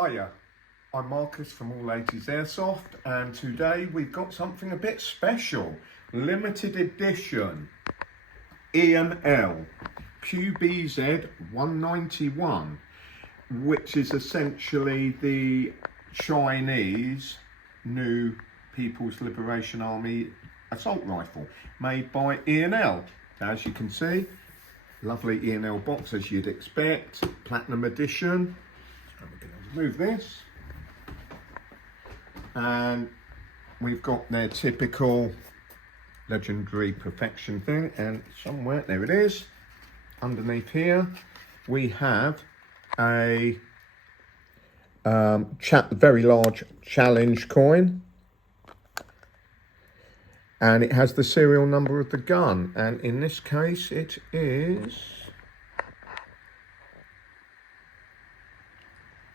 Hiya, I'm Marcus from All 80s Airsoft, and today we've got something a bit special. Limited edition EML QBZ-191, which is essentially the Chinese new People's Liberation Army assault rifle made by EML. As you can see, lovely EML box as you'd expect, platinum edition. So we're going to remove this, and we've got their typical legendary perfection thing, and somewhere, there it is, underneath here we have a very large challenge coin, and it has the serial number of the gun, and in this case it is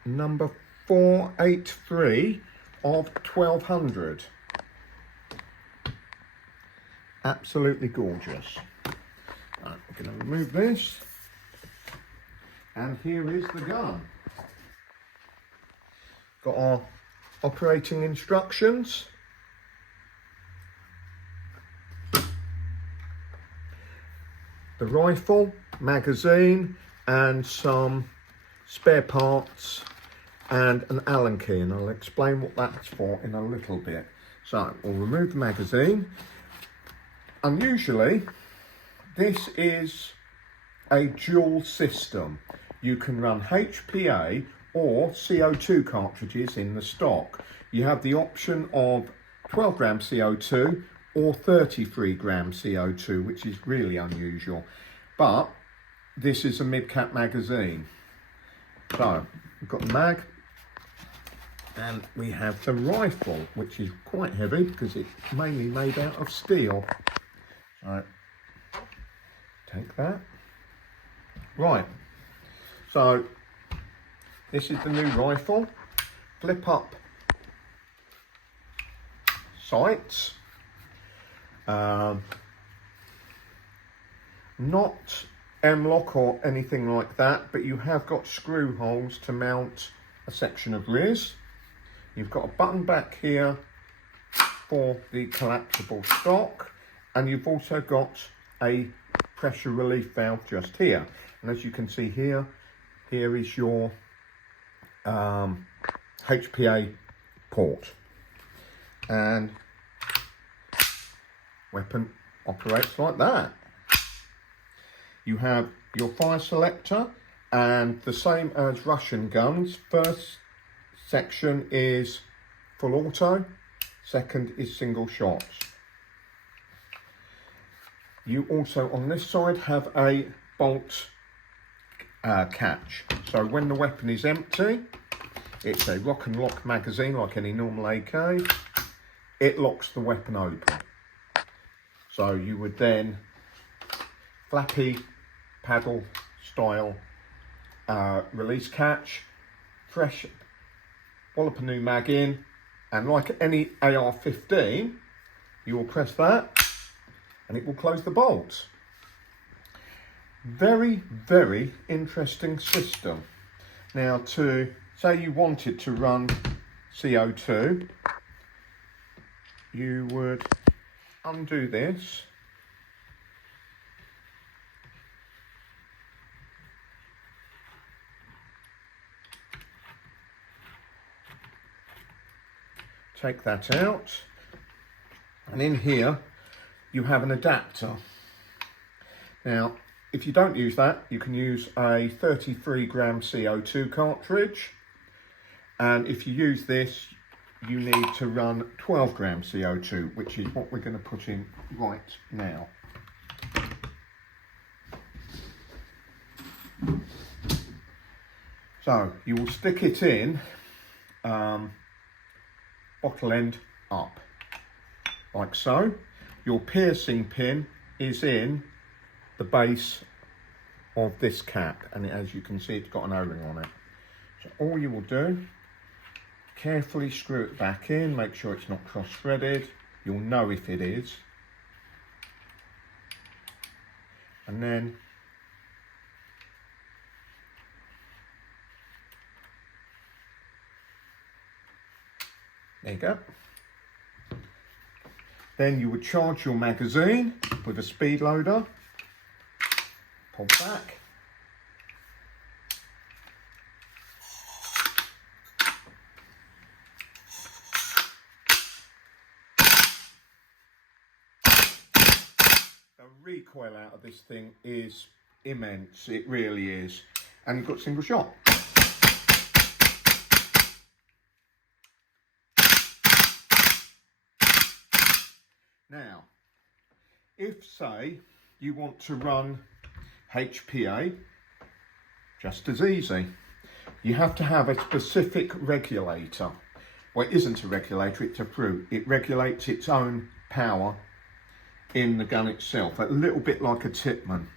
number 483 of 1200. Absolutely gorgeous. Right, we're going to remove this, and here is the gun. Got our operating instructions. The rifle, magazine, and some spare parts, and an Allen key, and I'll explain what that's for in a little bit. So we'll remove the magazine. Unusually, this is a dual system. You can run HPA or CO2 cartridges in the stock. You have the option of 12 gram CO2 or 33 gram CO2, which is really unusual. But this is a mid-cap magazine. So we've got the mag, and we have the rifle, which is quite heavy because it's mainly made out of steel. So take that. Right, so this is the new rifle. Flip up sights. Not M-lock or anything like that, but you have got screw holes to mount a section of rears. You've got a button back here for the collapsible stock, and you've also got a pressure relief valve just here. And as you can see here, here is your HPA port, and weapon operates like that. You have your fire selector, and the same as Russian guns, first section is full auto, second is single shots. You also on this side have a bolt catch, so when the weapon is empty, it's a rock and lock magazine like any normal AK, it locks the weapon open. So you would then flappy paddle style release catch, fresh wallop a new mag in, and like any AR-15, you will press that and it will close the bolts. Very, very interesting system. Now, to say you wanted to run CO2, you would undo this, take that out, and in here you have an adapter. Now, if you don't use that, you can use a 33 gram CO2 cartridge, and if you use this, you need to run 12 gram CO2, which is what we're going to put in right now. So you will stick it in bottle end up, like so. Your piercing pin is in the base of this cap, and as you can see, it's got an O-ring on it. So all you will do, carefully screw it back in, make sure it's not cross-threaded. You'll know if it is. And then There you go. Then you would charge your magazine with a speed loader. Pull back. The recoil out of this thing is immense, it really is. And you've got single shot. Now, if say you want to run HPA, just as easy. You have to have a specific regulator. Well, it isn't a regulator, it's a fruit. It regulates its own power in the gun itself, a little bit like a Tipman.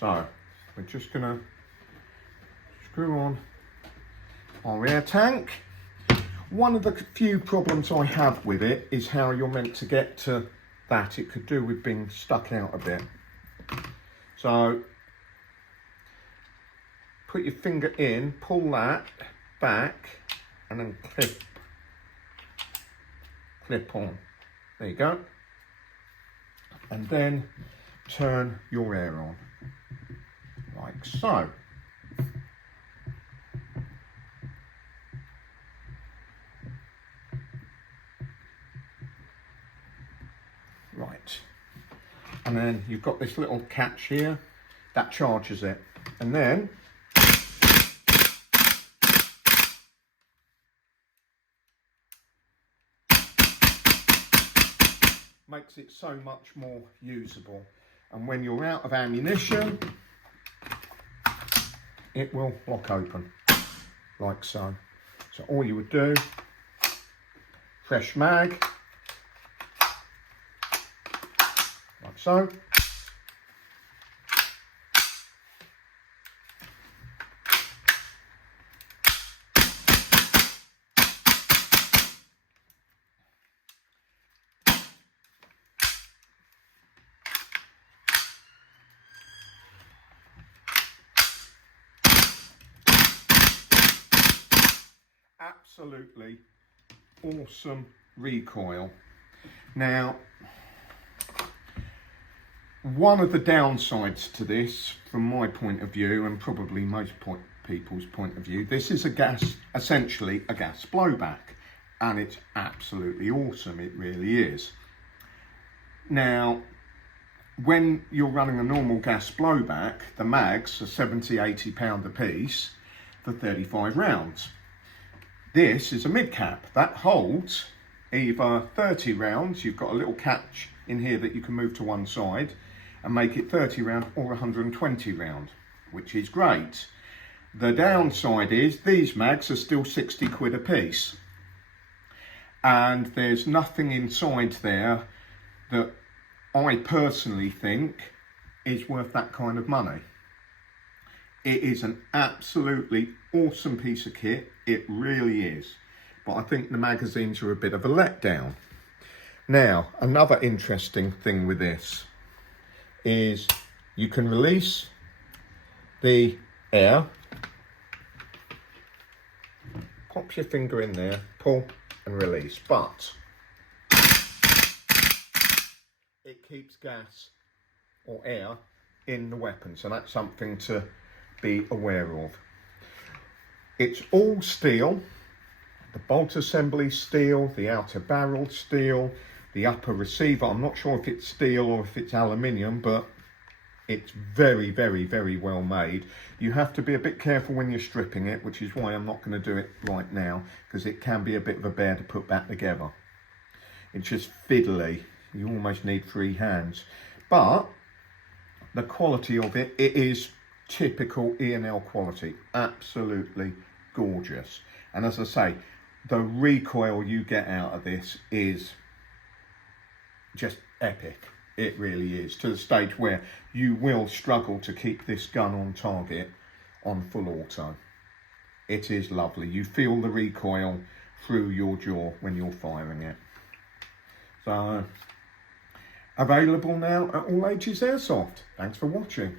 So, we're just gonna screw on our air tank. One of the few problems I have with it is how you're meant to get to that. It could do with being stuck out a bit. So, put your finger in, pull that back, and then clip on. There you go. And then turn your air on, like so. Right, and then you've got this little catch here that charges it, and then makes it so much more usable. And when you're out of ammunition, it will lock open like so. So all you would do, fresh mag, like so. Absolutely awesome recoil. Now, one of the downsides to this, from my point of view, and probably most people's point of view, this is essentially a gas blowback, and it's absolutely awesome, it really is. Now, when you're running a normal gas blowback, the mags are 70-80 pound a piece for 35 rounds. This is a mid cap that holds either 30 rounds, you've got a little catch in here that you can move to one side and make it 30 round or 120 round, which is great. The downside is these mags are still 60 quid a piece, and there's nothing inside there that I personally think is worth that kind of money. It is an absolutely awesome piece of kit, it really is. But I think the magazines are a bit of a letdown. Now, another interesting thing with this is you can release the air, pop your finger in there, pull and release, but it keeps gas or air in the weapon, so that's something to be aware of. It's all steel, the bolt assembly steel, the outer barrel steel, the upper receiver, I'm not sure if it's steel or if it's aluminium, but it's very, very, very well made. You have to be a bit careful when you're stripping it, which is why I'm not going to do it right now, because it can be a bit of a bear to put back together. It's just fiddly, you almost need 3 hands. But the quality of it, it is typical EML quality, absolutely gorgeous. And as I say, the recoil you get out of this is just epic. It really is, to the stage where you will struggle to keep this gun on target on full auto. It is lovely. You feel the recoil through your jaw when you're firing it. So, available now at All Ages Airsoft. Thanks for watching.